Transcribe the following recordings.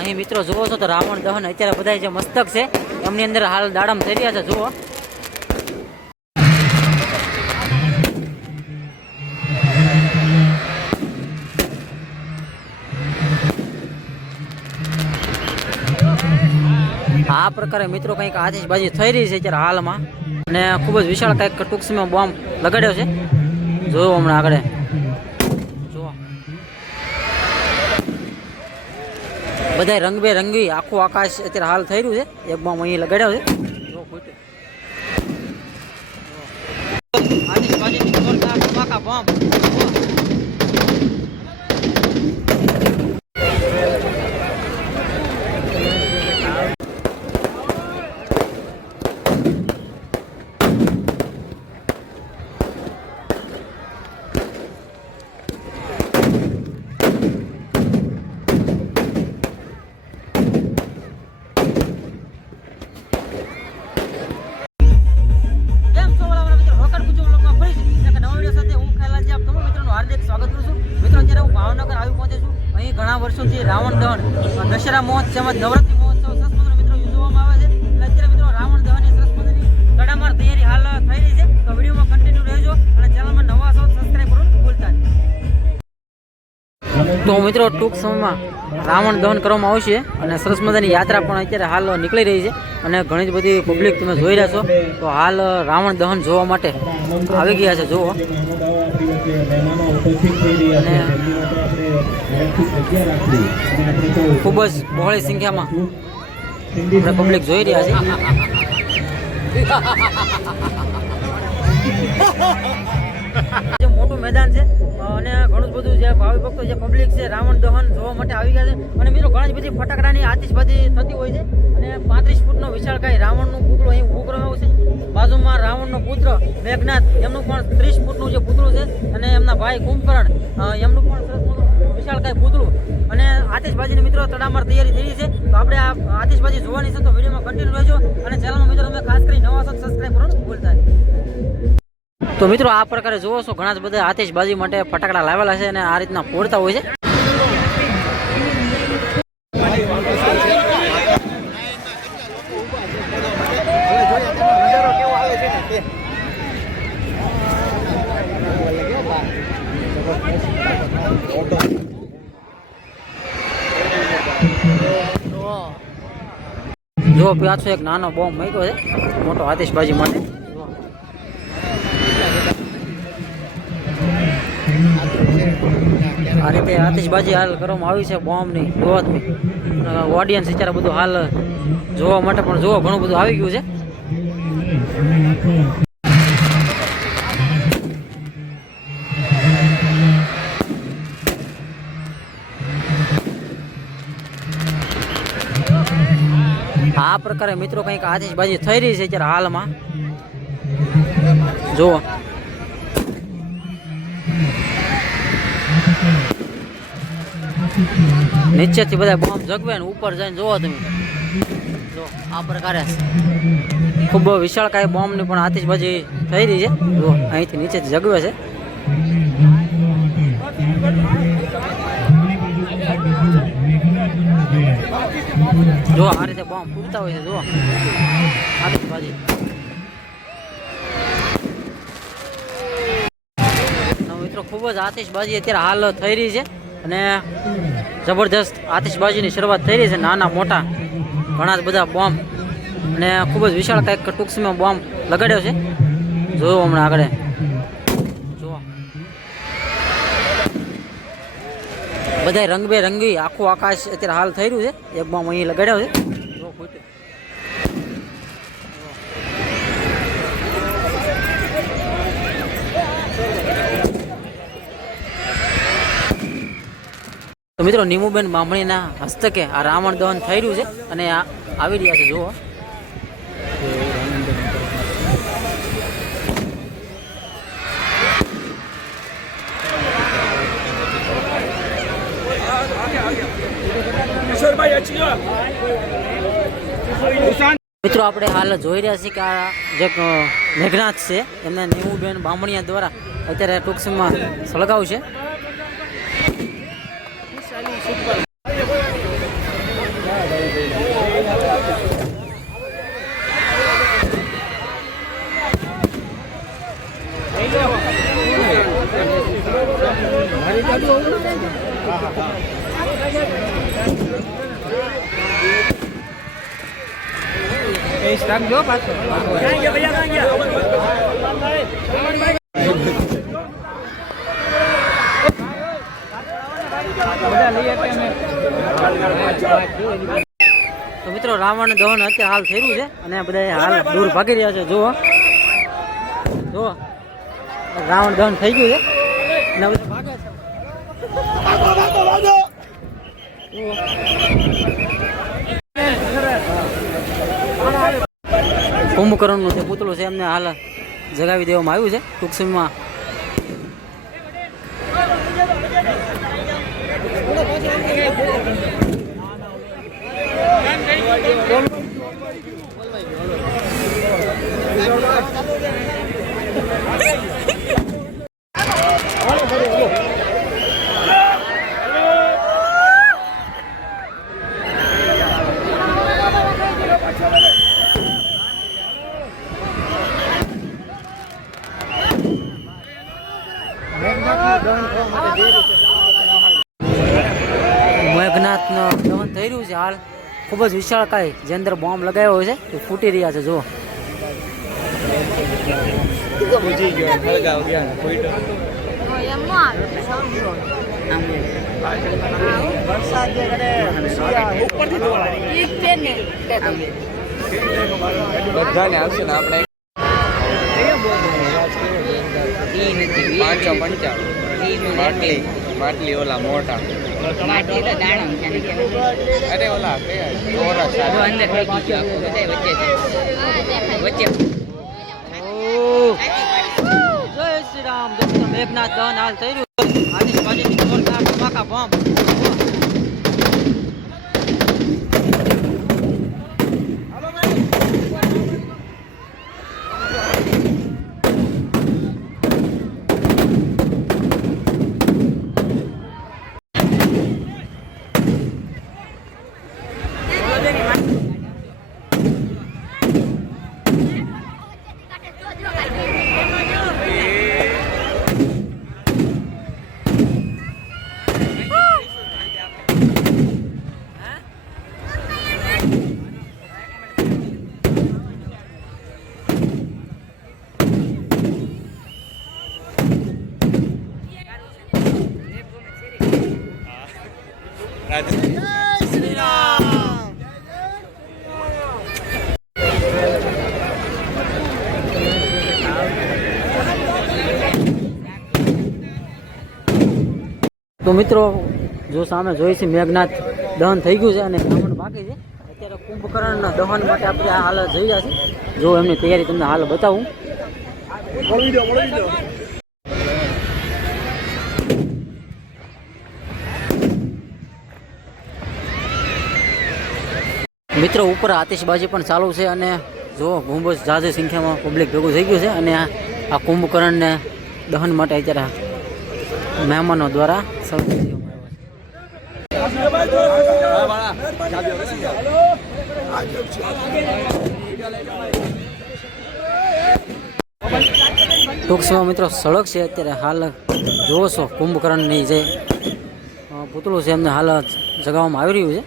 અહીં મિત્રો જુઓ છો તો રાવણ દહન અત્યારે બધા જે મસ્તક છે એમની અંદર હાલ દાડમ થઈ રહ્યા છે. જુઓ આ પ્રકારે મિત્રો કંઈક આતિશબાજી થઈ રહી છે અત્યારે હાલમાં, અને ખૂબ જ વિશાળ કંઈક ટૂંક સમયમાં બોમ્બ લગાડ્યો છે. જોયો હમણાં આગળ જુઓ બધા રંગબેરંગી આખું આકાશ અત્યારે હાલ થઈ રહ્યું છે. એક બોમ્બ અહીં લગાડ્યો છે. આતિશબાજી જોરદાર ધમાકા બોમ્બ. ઘણા વર્ષોથી રાવણ દહન દશેરા મહોત્સવ નવરાત્રી મહોત્સવ સરસ મજાનો મિત્રો યોજવામાં આવે છે. એટલે અત્યારે મિત્રો રાવણ દહનની સરસ મજાની તડામાર તૈયારી હાલ થઈ રહી છે. તો વિડીયોમાં કન્ટિન્યુ રહેજો અને ચેનલમાં નવા છો સબસ્ક્રાઇબ કરવાનું ભૂલતા નહીં. તો મિત્રો ટૂંક સમયમાં રાવણ દહન કરવામાં આવશે અને સરસ મજાની યાત્રા પણ અત્યારે હાલ નીકળી રહી છે અને ઘણી જ બધી પબ્લિક તમે જોઈ રહ્યા છો. તો હાલ રાવણ દહન જોવા માટે આવી ગયા છે. જુઓ ખૂબ જ બહોળી સંખ્યામાં આપણે પબ્લિક જોઈ રહ્યા છે. જે મોટું મેદાન છે અને ઘણું બધું જે ભાવિ ભક્તો જે પબ્લિક છે રાવણ દહન જોવા માટે આવી ગયા છે. અને મિત્રો ઘણી બધી ફટાકડાની આતિશબાજી થતી હોય છે અને 35 ફૂટનો વિશાળકાય રાવણનું પૂતળું અહીં ઊભું કરવામાં આવ્યું છે. બાજુમાં રાવણનો પુત્ર મેઘનાથ એમનું પણ 30 ફૂટનું જે પૂતળું છે અને એમના ભાઈ કુંભકર્ણ એમનું પણ સરસ વિશાળકાય પૂતળું અને આતિશબાજીની મિત્રો તડામાર તૈયારી થઈ છે. તો આપણે આ આતિશબાજી જોવાની છે તો વિડીયોમાં કન્ટિન્યુ રહેજો અને ચેનલમાં મિત્રો તમે ખાસ કરી નવા છો સબસ્ક્રાઇબ કરવાનું ભૂલતા નહીં. તો મિત્રો આ પ્રકારે જુઓ છો ઘણા જ બધા આતિશબાજી માટે ફટાકડા લાવેલા છે અને આ રીતના ફોડતા હોય છે. જો પાછો એક નાનો બોમ્બ મૂક્યો છે મોટો આતિશબાજી માટે. આ રીતે આતિશબાજી હાલ કરવામાં આવી છે બોમ્બની જોવાથી. ઓડિયન્સ અત્યારે બધું હાલ જોવા માટે પણ જોવો ઘણું બધું આવી ગયું છે. આ પ્રકારે મિત્રો કંઈક આતિશબાજી થઈ રહી છે અત્યારે હાલમાં. જુઓ નીચેથી બધા બોમ્બ જગવે ને ઉપર જઈને જોવો તમે. જો આ પ્રકારે ખૂબ વિશાળકાય બોમ્બની પણ આતિશબાજી થઈ રહી છે. જો અહીંથી નીચેથી જગવે છે. જો આ રીતે બોમ્બ ફૂટતા હોય છે. જો આતિશબાજી મિત્રો ખૂબ જ આતિશબાજી અત્યારે હાલ થઈ રહી છે અને જબરદસ્ત આતિશબાજીની શરૂઆત થઈ રહી છે. નાના મોટા ઘણા જ બધા બોમ્બ અને ખૂબ જ વિશાળ કંઈક ટૂંક સમયમાં બોમ્બ લગાડ્યો છે. જોયો હમણાં આગળ જુઓ બધા રંગબેરંગી આખું આકાશ અત્યારે હાલ થઈ રહ્યું છે. એક બોમ્બ અહીં લગાડ્યો છે. તો મિત્રો નીમુબેન બામણીના હસ્તકે આ રાવણ દહન થઈ રહ્યું છે અને આવી રહ્યા છે. જુઓ મિત્રો આપણે હાલ જોઈ રહ્યા છીએ કે આ જે મેઘનાથ છે એમને નીમુબેન બામણીયા દ્વારા અત્યારે ટૂંક સમયમાં સળગાવશે. રાખજો પાછો. તો મિત્રો રાવણ દહન અત્યારે હાલ થઈ રહ્યું છે અને બધા હાલ દૂર ભાગી રહ્યા છે. જુઓ જુઓ રાવણ દહન થઈ ગયું છે અને બધા ભાગે છે. કુંભકર્ણનું જે પૂતળું છે એમને હાલ જગાવી દેવામાં આવ્યું છે ટૂંક સમયમાં. મેઘનાથનું દહન થઈ રહ્યું છે હાલ. ખૂબ જ વિશાળકાય જે અંદર બોમ્બ લગાવ્યો હોય છે તે ફૂટી રહ્યા છે. જુઓ બધાને આવશે ને આપણે 555 માટલી ઓલા મોટા માટલી તો દાણમ છે ને અરે ઓલા ચોરસ અંદર થઈ ગયું વચ્ચે વચ્ચે જય શ્રી રામ. દોસ્તો મેઘનાથ દહન હાલ થઈ રહ્યું છે. આતિશબાજીથી જોરદાર ધમાકા બોમ્બ. તો મિત્રો જો સામે જોઈ છે મેઘનાથ દહન થઈ ગયું છે અને રાવણ બાકી છે. અત્યારે કુંભકર્ણના દહન માટે આપણે આ હાલ જઈ રહ્યા છીએ. જો એમની તૈયારી તમને હાલ બતાવું. મિત્રો ઉપર આતિશબાજી પણ ચાલુ છે અને જો ખૂબ જ ઝાઝી સંખ્યામાં પબ્લિક ભેગું થઈ ગયું છે અને આ કુંભકર્ણને દહન માટે અત્યારે મહેમાનો દ્વારા સૌથી ટૂંક સમયમાં મિત્રો સડક છે અત્યારે હાલ જોવો છો કુંભકર્ણની જે પૂતળું છે એમને હાલ જગાવવામાં આવી રહ્યું છે.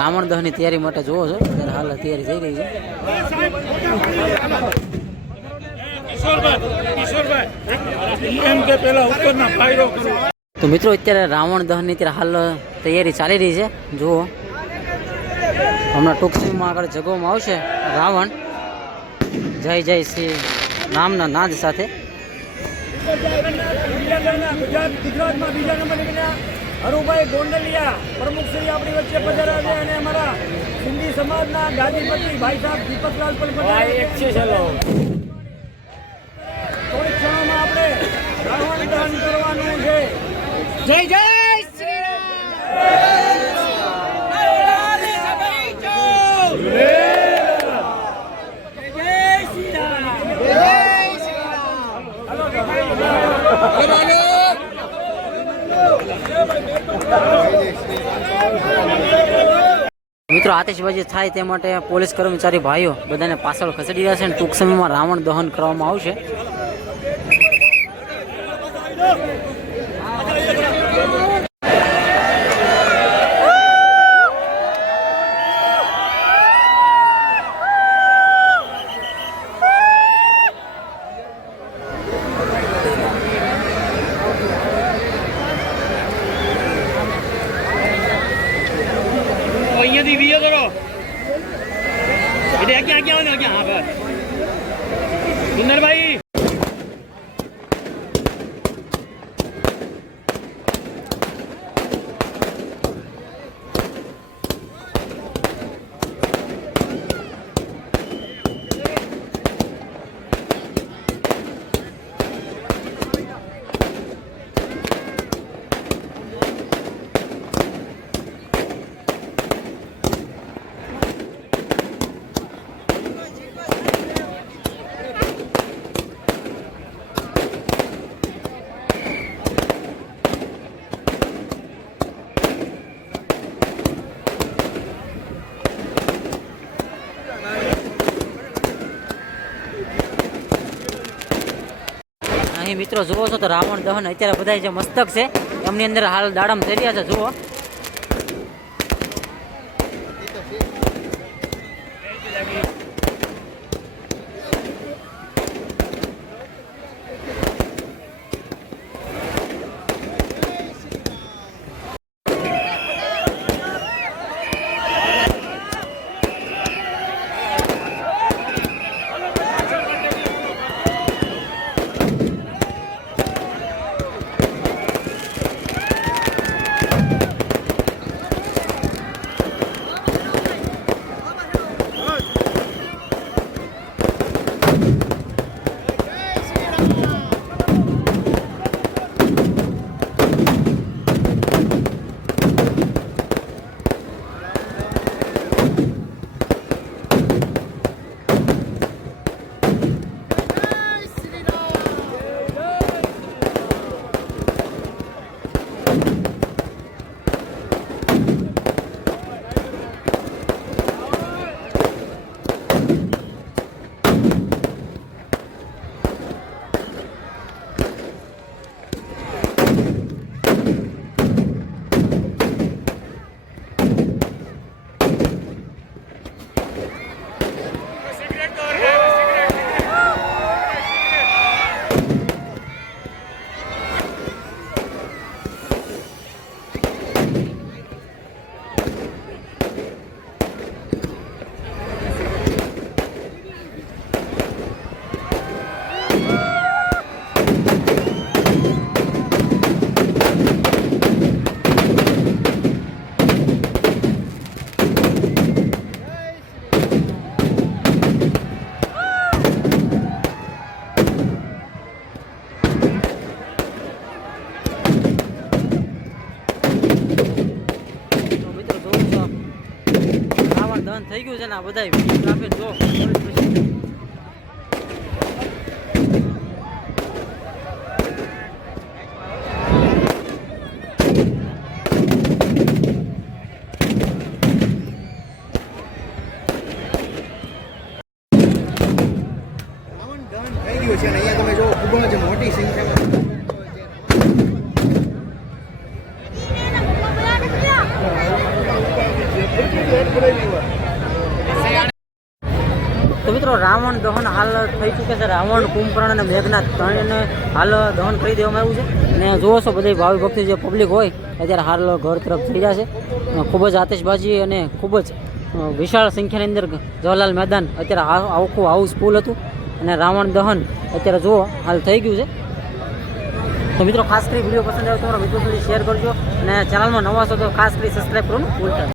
રાવણ દહનની તૈયારી માટે જોવો છો ત્યારે હાલ તૈયારી થઈ રહી છે. કિશોરભાઈ એમ કે પેલા ઉપરના ફાયદો કરો તો મિત્રો અત્યારે રાવણ દહનની અત્યારે હાલ તૈયારી ચાલી રહી છે. જુઓ હમણાં ટૂંક સમયમાં આગળ જગવામાં આવશે રાવણ જય જય શ્રી નામના નાદ સાથે. ગુજરાતમાં બીજા નંબરે હરુભાઈ ગોંડલિયા પ્રમુખ શ્રી આપણી વચ્ચે પધાર્યા છે અને અમારા સિંધી સમાજના ગાદીપતિ ભાઈ સાહેબ દીપકલાલ પણ પધાર્યા છે. થોડીક ક્ષણોમાં આપણે રાવણ દહન કરવાનું છે. જય જય શ્રી મિત્રો આતિશબાજી થાય તે માટે પોલીસ કર્મચારી ભાઈઓ બધાને પાછળ ખસેડી રહ્યા છે અને ટૂંક સમયમાં રાવણ દહન કરવામાં આવશે. અહીંયાથી વિડીયો કરો એટલે ક્યાં ક્યાં આવે ક્યાં? હા બસ સુંદરભાઈ અહીં મિત્રો જુઓ છો તો રાવણ દહન અત્યારે બધા જે મસ્તક છે એમની અંદર હાલ દાડમ થઈ રહ્યા છે. જુઓ થઈ ગયું છે ને આ બધા ટ્રાફિક જો તો તો મિત્રો રાવણ દહન હાલ થઈ ચૂકે છે. રાવણ, કુંભકર્ણ અને મેઘનાથ ત્રણેયને હાલ દહન કરી દેવામાં આવ્યું છે. અને જુઓ છો બધા ભાવિ ભક્તો જે પબ્લિક હોય અત્યારે હાલ ઘર તરફ થઈ રહ્યા છે. ખૂબ જ આતિશબાજી અને ખૂબ જ વિશાળ સંખ્યાની અંદર જવાહરલાલ મેદાન અત્યારે આખું હાઉસફુલ હતું. અને રાવણ દહન અત્યારે જુઓ હાલ થઈ ગયું છે. તો મિત્રો ખાસ કરી વિડીયો પસંદ આવે તો તમારા મિત્રો સુધી શેર કરજો અને ચેનલમાં નવા છો તો ખાસ કરી સબસ્ક્રાઈબ કરવાનું ભૂલતા નહીં.